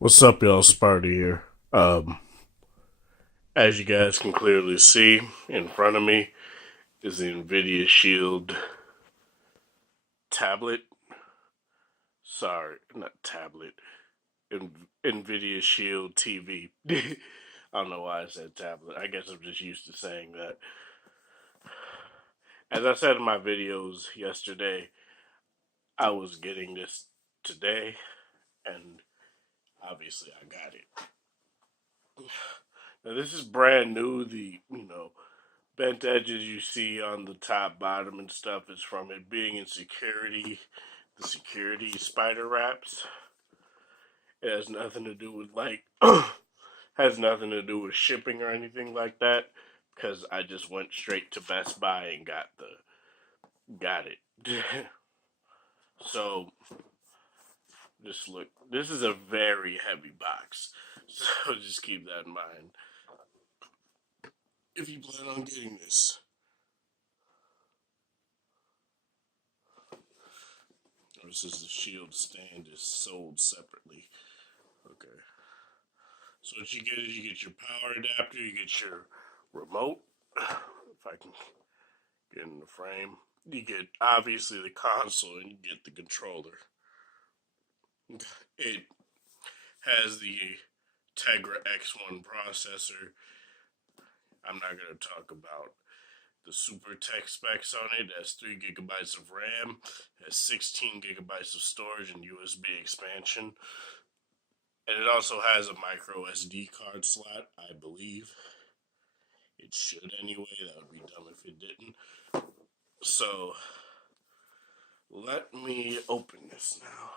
What's up, y'all? Sparty here. As you guys can clearly see in front of me is the NVIDIA Shield tablet. Sorry, not tablet. NVIDIA Shield TV. I don't know why I said tablet. I guess I'm just used to saying that. As I said in my videos yesterday, I was getting this today, and obviously I got it. Now this is brand new. The bent edges you see on the top, bottom, and stuff is from it being in security, the security spider wraps. It has nothing to do with has nothing to do with shipping or anything like that. Because I just went straight to Best Buy and got it. So just look. This is a very heavy box, so just keep that in mind if you plan on getting this. This is the Shield stand is sold separately. Okay. So what you get is you get your power adapter, you get your remote. If I can get in the frame, you get obviously the console and you get the controller. It has the Tegra X1 processor. I'm not going to talk about the super tech specs on it. It has 3 gigabytes of RAM, it has 16 gigabytes of storage and USB expansion. And it also has a micro SD card slot, I believe. It should anyway. That would be dumb if it didn't. So, let me open this now.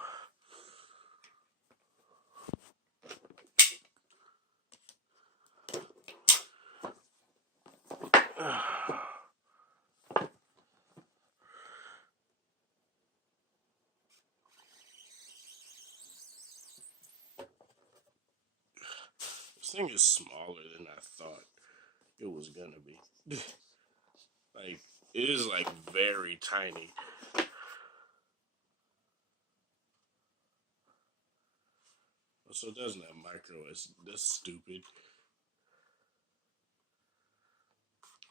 This thing is smaller than I thought it was gonna be. Like, it is like very tiny. So it doesn't have micro SD. That's stupid.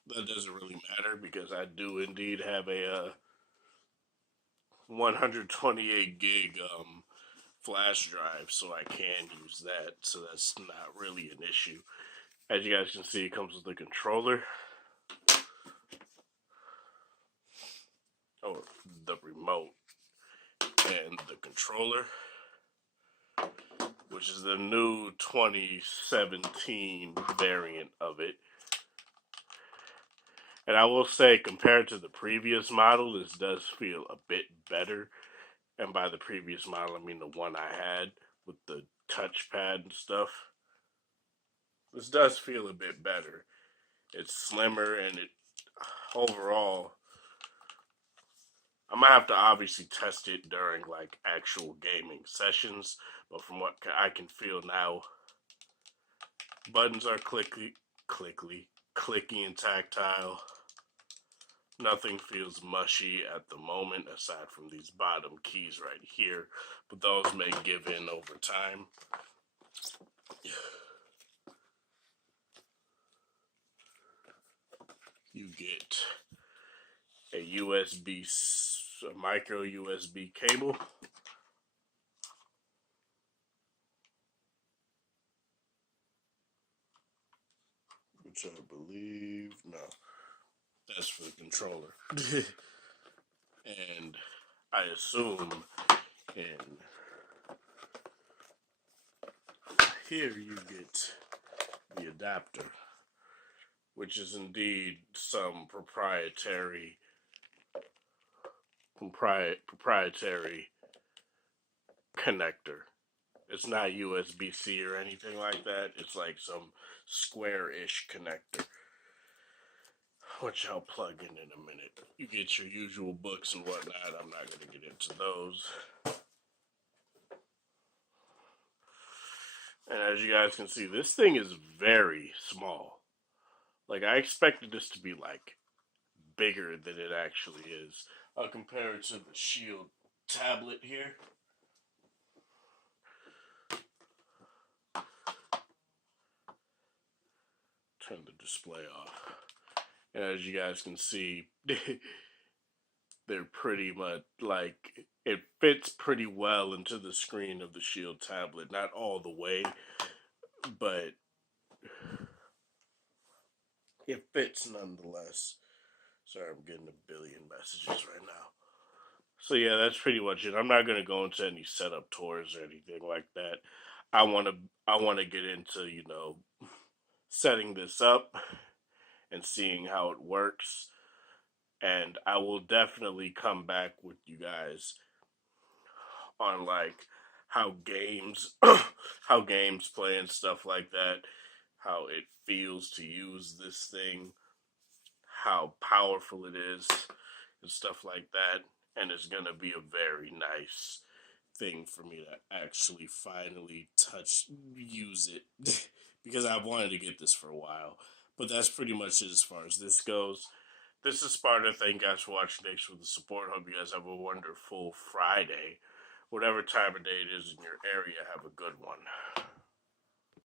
That doesn't really matter because I do indeed have a 128 gig flash drive, so I can use that. So that's not really an issue. As you guys can see, it comes with the controller, or the remote, and the controller, which is the new 2017 variant of it. And I will say, compared to the previous model, this does feel a bit better. And by the previous model, I mean the one I had with the touchpad and stuff. This does feel a bit better. It's slimmer and it overall. I'm gonna have to obviously test it during like actual gaming sessions, but from what I can feel now, buttons are clicky and tactile. Nothing feels mushy at the moment aside from these bottom keys right here, but those may give in over time. You get a micro USB cable. Which I believe, no, that's for the controller. And I assume in here you get the adapter, which is indeed some proprietary connector. It's not USB-C or anything like that. It's like some square-ish connector, which I'll plug in a minute. You get your usual books and whatnot. I'm not going to get into those. And as you guys can see, this thing is very small. Like, I expected this to be, like, bigger than it actually is. I'll compare it to the Shield tablet here. display off. And as you guys can see, they're pretty much like it fits pretty well into the screen of the Shield tablet. Not all the way, but it fits nonetheless. Sorry, I'm getting a billion messages right now. So yeah, that's pretty much it. I'm not gonna go into any setup tours or anything like that. I wanna get into setting this up and seeing how it works, and I will definitely come back with you guys on like how games how games play and stuff like that, how it feels to use this thing, how powerful it is, and stuff like that. And it's gonna be a very nice thing for me to actually finally use it because I've wanted to get this for a while. But that's pretty much it as far as this goes. This is Sparta. Thank you guys for watching. Thanks for the support. Hope you guys have a wonderful Friday. Whatever time of day it is in your area, have a good one.